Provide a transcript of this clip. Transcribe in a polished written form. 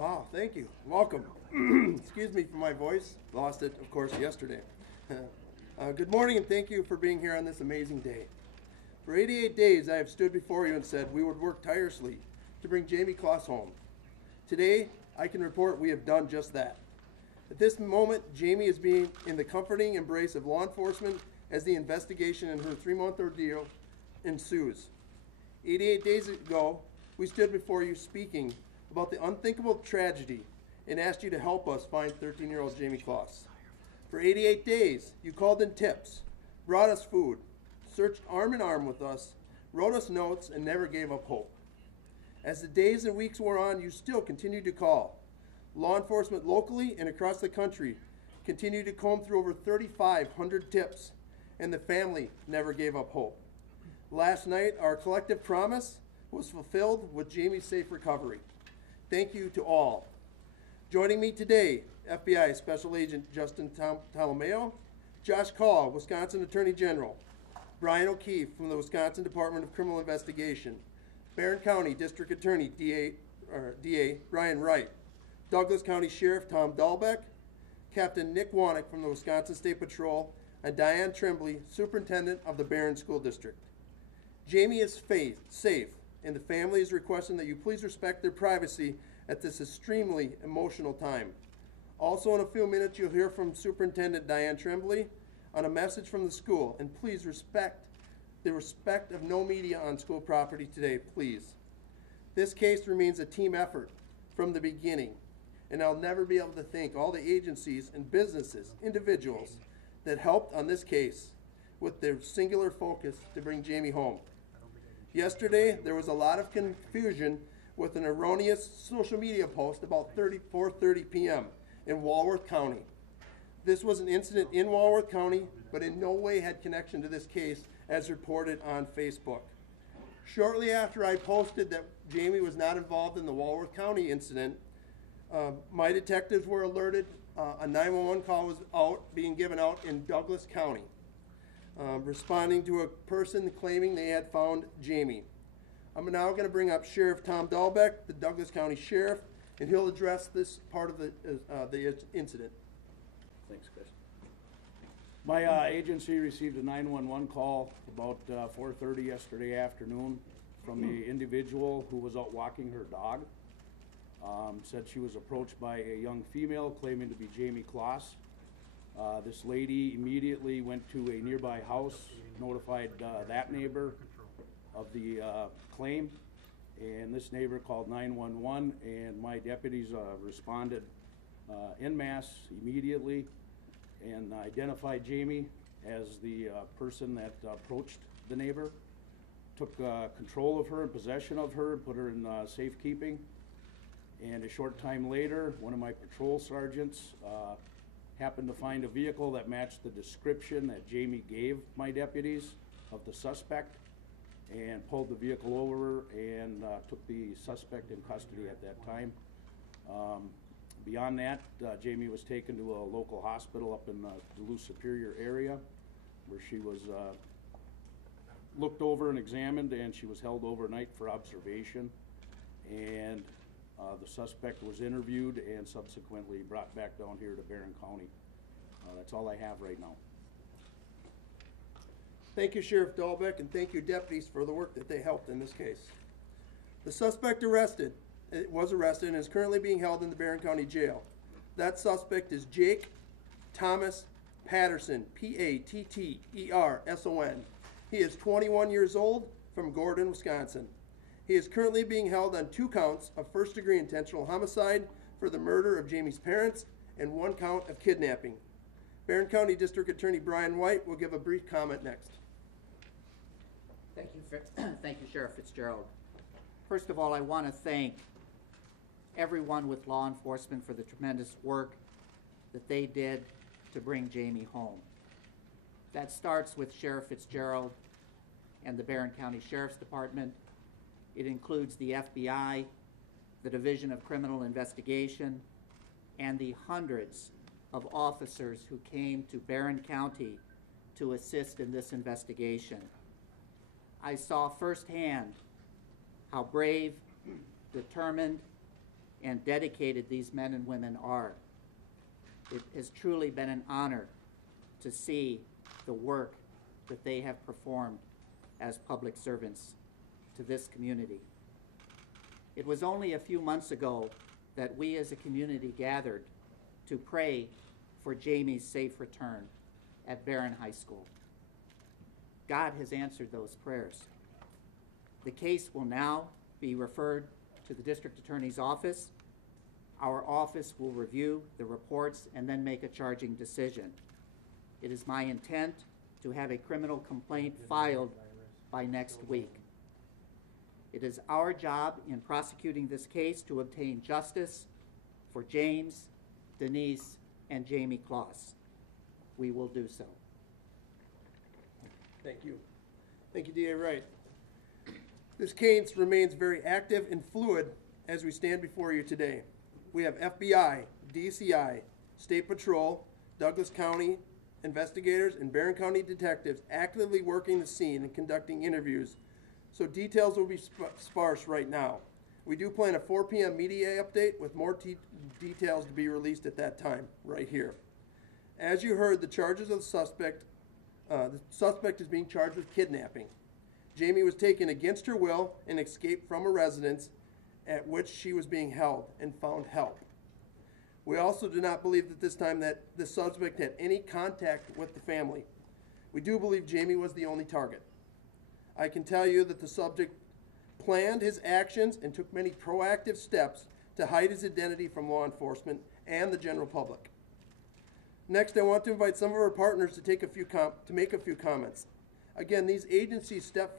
Wow, thank you. Welcome. Excuse me for my voice. Lost it, of course, yesterday. Good morning, and thank you for being here on this amazing day. For 88 days, I have stood before you and said we would work tirelessly to bring Jayme Kloss home. Today, I can report we have done just that. At this moment, Jayme is being in the comforting embrace of law enforcement as the investigation in her 3-month ordeal ensues. 88 days ago, we stood before you speaking about the unthinkable tragedy and asked you to help us find 13-year-old Jayme Kloss. For 88 days, you called in tips, brought us food, searched arm in arm with us, wrote us notes, and never gave up hope. As the days and weeks wore on, you still continued to call. Law enforcement locally and across the country continued to comb through over 3,500 tips, and the family never gave up hope. Last night, our collective promise was fulfilled with Jayme's safe recovery. Thank you to all. Joining me today, FBI Special Agent Justin Talomeo, Josh Call, Wisconsin Attorney General, Brian O'Keefe from the Wisconsin Department of Criminal Investigation, Barron County District Attorney DA Brian Wright, Douglas County Sheriff Tom Dahlbeck, Captain Nick Wanick from the Wisconsin State Patrol, and Diane Tremblay, Superintendent of the Barron School District. Jayme is safe, and the family is requesting that you please respect their privacy at this extremely emotional time. Also, in a few minutes, you'll hear from Superintendent Diane Tremblay on a message from the school, and please respect the respect of no media on school property today, please. This case remains a team effort from the beginning, and I'll never be able to thank all the agencies and businesses, individuals that helped on this case with their singular focus to bring Jayme home. Yesterday, there was a lot of confusion with an erroneous social media post about 4:30 p.m. in Walworth County. This was an incident in Walworth County, but in no way had connection to this case as reported on Facebook. Shortly after I posted that Jayme was not involved in the Walworth County incident, my detectives were alerted a 911 call was being given out in Douglas County, responding to a person claiming they had found Jayme. I'm now going to bring up Sheriff Tom Dahlbeck, the Douglas County Sheriff, and he'll address this part of the incident. Thanks, Chris. My agency received a 911 call about 4:30 yesterday afternoon from the individual who was out walking her dog. Said she was approached by a young female claiming to be Jayme Kloss. This lady immediately went to a nearby house, notified that neighbor of the claim, and this neighbor called 911, and my deputies responded en masse immediately and identified Jayme as the person that approached the neighbor, took control of her and possession of her and put her in safekeeping. And a short time later, one of my patrol sergeants happened to find a vehicle that matched the description that Jayme gave my deputies of the suspect, and pulled the vehicle over and took the suspect in custody at that time. Beyond that, Jayme was taken to a local hospital up in the Duluth Superior area, where she was looked over and examined, and she was held overnight for observation. And the suspect was interviewed and subsequently brought back down here to Barron County. That's all I have right now. Thank you, Sheriff Dahlbeck, and thank you, deputies, for the work that they helped in this case. The suspect was arrested and is currently being held in the Barron County Jail. That suspect is Jake Thomas Patterson, Patterson. He is 21 years old, from Gordon, Wisconsin. He is currently being held on 2 counts of first-degree intentional homicide for the murder of Jayme's parents and 1 count of kidnapping. Barron County District Attorney Brian White will give a brief comment next. Thank you, Sheriff Fitzgerald. First of all, I want to thank everyone with law enforcement for the tremendous work that they did to bring Jayme home. That starts with Sheriff Fitzgerald and the Barron County Sheriff's Department. It includes the FBI, the Division of Criminal Investigation, and the hundreds of officers who came to Barron County to assist in this investigation. I saw firsthand how brave, determined, and dedicated these men and women are. It has truly been an honor to see the work that they have performed as public servants to this community. It was only a few months ago that we as a community gathered to pray for Jayme's safe return at Barron High School. God has answered those prayers. The case will now be referred to the District Attorney's Office. Our office will review the reports and then make a charging decision. It is my intent to have a criminal complaint filed by next week. It is our job in prosecuting this case to obtain justice for James, Denise, and Jayme Kloss. We will do so. Thank you. Thank you, DA Wright. This case remains very active and fluid as we stand before you today. We have FBI, DCI, State Patrol, Douglas County investigators, and Barron County detectives actively working the scene and conducting interviews, so details will be sparse right now. We do plan a 4 p.m. media update with more details to be released at that time, right here. As you heard, the charges of the suspect is being charged with kidnapping. Jayme was taken against her will and escaped from a residence at which she was being held and found help. We also do not believe at this time that the suspect had any contact with the family. We do believe Jayme was the only target. I can tell you that the subject planned his actions and took many proactive steps to hide his identity from law enforcement and the general public. Next, I want to invite some of our partners to make a few comments. Again, these agencies step